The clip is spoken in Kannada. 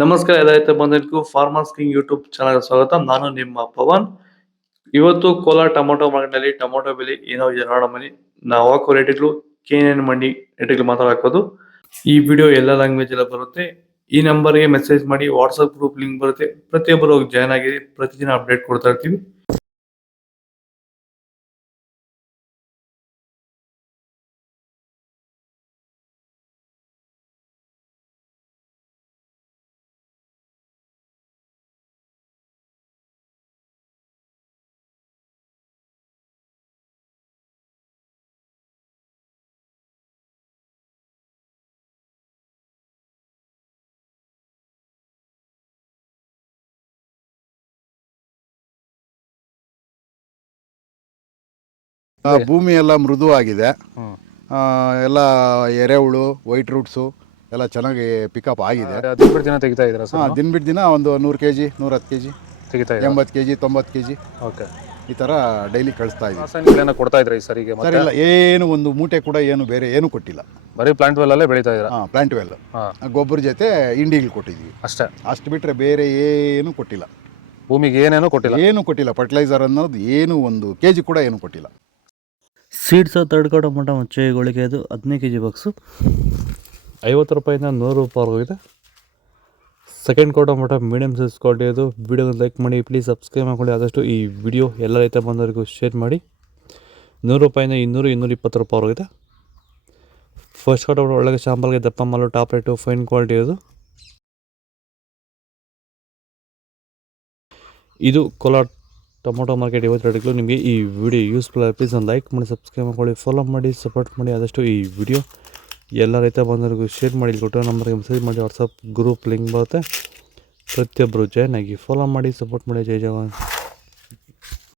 ನಮಸ್ಕಾರ ಎಲ್ಲ ರೈತ ಬಂಧುಗಳಿಗೂ ಫಾರ್ಮರ್ಸ್ ಕಿಂಗ್ ಯೂಟ್ಯೂಬ್ ಚಾನಲ್ ಸ್ವಾಗತ. ನಾನು ನಿಮ್ಮ ಪವನ್. ಇವತ್ತು ಕೋಲಾರ ಟೊಮೊಟೊ ಮಾರ್ಕೆಟ್ನಲ್ಲಿ ಟೊಮೊಟೊ ಬೆಲೆ ಏನೋ ಇದೆ ನೋಡೋಣ ಬನ್ನಿ. ನಾವು ಹಾಕೋ ರೇಟ್ಗಳು KNN ಮಂಡಿ ರೇಟ್ಗಳು ಮಾತಾಡೋದು. ಈ ವಿಡಿಯೋ ಎಲ್ಲ ಲ್ಯಾಂಗ್ವೇಜ್ ಎಲ್ಲ ಬರುತ್ತೆ. ಈ ನಂಬರ್ಗೆ ಮೆಸೇಜ್ ಮಾಡಿ, ವಾಟ್ಸ್ಆಪ್ ಗ್ರೂಪ್ ಲಿಂಕ್ ಬರುತ್ತೆ, ಪ್ರತಿಯೊಬ್ಬರು ಜಾಯ್ನ್ ಆಗಿ ಪ್ರತಿದಿನ ಅಪ್ಡೇಟ್ ಕೊಡ್ತಾ ಇರ್ತೀವಿ. ಭೂಮಿ ಎಲ್ಲ ಮೃದುವಾಗಿದೆ. ಎಲ್ಲ ಎರೆಹುಳು, ವೈಟ್ ರೂಟ್ಸು ಎಲ್ಲ ಚೆನ್ನಾಗಿ ಪಿಕಪ್ ಆಗಿದೆ. ದಿನ ಬಿಟ್ಟು ದಿನ ತೆಗಿತಾ ಇದ್ದೀರಾ ಸರ್? ದಿನ ಬಿಟ್ಟು ದಿನ ಒಂದು 100 kg 110 kg ತೆಗಿತಾ ಇದ್ದೀರಾ? 80 kg 90 kg ಓಕೆ. ಈ ಥರ ಡೈಲಿ ಕಳಿಸ್ತಾ ಇದ್ದೀವಿ. ರಾಸಾಯನಿಕಗಳನ್ನ ಕೊಡ್ತಾ ಇದ್ರಾ ಈ ಸರಿಗೆ? ಸರ್ ಇಲ್ಲ, ಏನು ಒಂದು ಮೂಟೆ ಕೂಡ ಏನು ಬೇರೆ ಏನು ಕೊಟ್ಟಿಲ್ಲ. ಬರೀ ಪ್ಲಾಂಟ್ ವೆಲ್ ಅಲ್ಲೇ ಬೆಳೀತಾ ಇದ್ದೀರಾ? ಪ್ಲಾಂಟ್ ವೆಲ್ ಗೊಬ್ಬರ ಜೊತೆ ಇಂಡಿಗಳು ಕೊಟ್ಟಿದ್ವಿ ಅಷ್ಟೇ. ಅಷ್ಟು ಬಿಟ್ಟರೆ ಬೇರೆ ಏನು ಕೊಟ್ಟಿಲ್ಲ. ಭೂಮಿಗೆ ಏನೇನೋ ಕೊಟ್ಟಿಲ್ಲ? ಏನು ಕೊಟ್ಟಿಲ್ಲ. ಫರ್ಟಿಲೈಸರ್ ಅನ್ನೋದು ಏನು 1 kg ಕೂಡ ಏನು ಕೊಟ್ಟಿಲ್ಲ. ಸೀಡ್ಸು ತಡ್ಕೋ ಟೊಮೊಟೊ ಮಚ್ಚೆಗಳಿಗೆ ಅದು 15 kg ಬಾಕ್ಸು 50 ರೂಪಾಯಿಂದ 100 ರೂಪಾಯಿ ಹೋಗಿದೆ. ಸೆಕೆಂಡ್ ಕೋ ಟೊಮೊಟೊ ಮೀಡಿಯಮ್ ಸೈಜ್ ಕ್ವಾಲಿಟಿ ಅದು. ವಿಡಿಯೋನ ಲೈಕ್ ಮಾಡಿ, ಪ್ಲೀಸ್ ಸಬ್ಸ್ಕ್ರೈಬ್ ಮಾಡ್ಕೊಳ್ಳಿ. ಆದಷ್ಟು ಈ ವಿಡಿಯೋ ಎಲ್ಲ ರೈತ ಬಂದವರಿಗೂ ಶೇರ್ ಮಾಡಿ. 100 ರೂಪಾಯಿಂದ 200 220 ರೂಪಾಯಿ ಹೋಗಿದೆ. ಫಸ್ಟ್ ಕೋ ಟೊಮೊಟೊ ಒಳಗೆ ಶಾಂಪಲ್ಗೆ ದಪ್ಪ ಮಾಲು, ಟಾಪ್ ರೇಟು, ಫೈನ್ ಕ್ವಾಲಿಟಿ ಅದು. ಇದು ಕೋಲಾರ ಟೊಮೊಟೊ ಮಾರ್ಕೆಟ್ ಇವತ್ತು ರೇಟ್ಗಳು. ನಿಮಗೆ ಈ ವಿಡಿಯೋ ಯೂಸ್ಫುಲ್ ಆಗಿ ಪ್ಲೀಸ್ ಒಂದು ಲೈಕ್ ಮಾಡಿ, ಸಬ್ಸ್ಕ್ರೈಬ್ ಮಾಡ್ಕೊಳ್ಳಿ, ಫಾಲೋ ಮಾಡಿ, ಸಪೋರ್ಟ್ ಮಾಡಿ. ಆದಷ್ಟು ಈ ವಿಡಿಯೋ ಎಲ್ಲ ರೈತ ಬಂದವರಿಗೂ ಶೇರ್ ಮಾಡಿ. ಇಲ್ಲಿ ಕೊಟ್ಟೋ ನಂಬರ್ಗೆ ಮೆಸೇಜ್ ಮಾಡಿ, ವಾಟ್ಸಪ್ ಗ್ರೂಪ್ ಲಿಂಕ್ ಬರುತ್ತೆ, ಪ್ರತಿಯೊಬ್ಬರು ಜಾಯ್ನ್ ಆಗಿ ಫಾಲೋ ಮಾಡಿ, ಸಪೋರ್ಟ್ ಮಾಡಿ. ಜೈ ಜವಾನ್.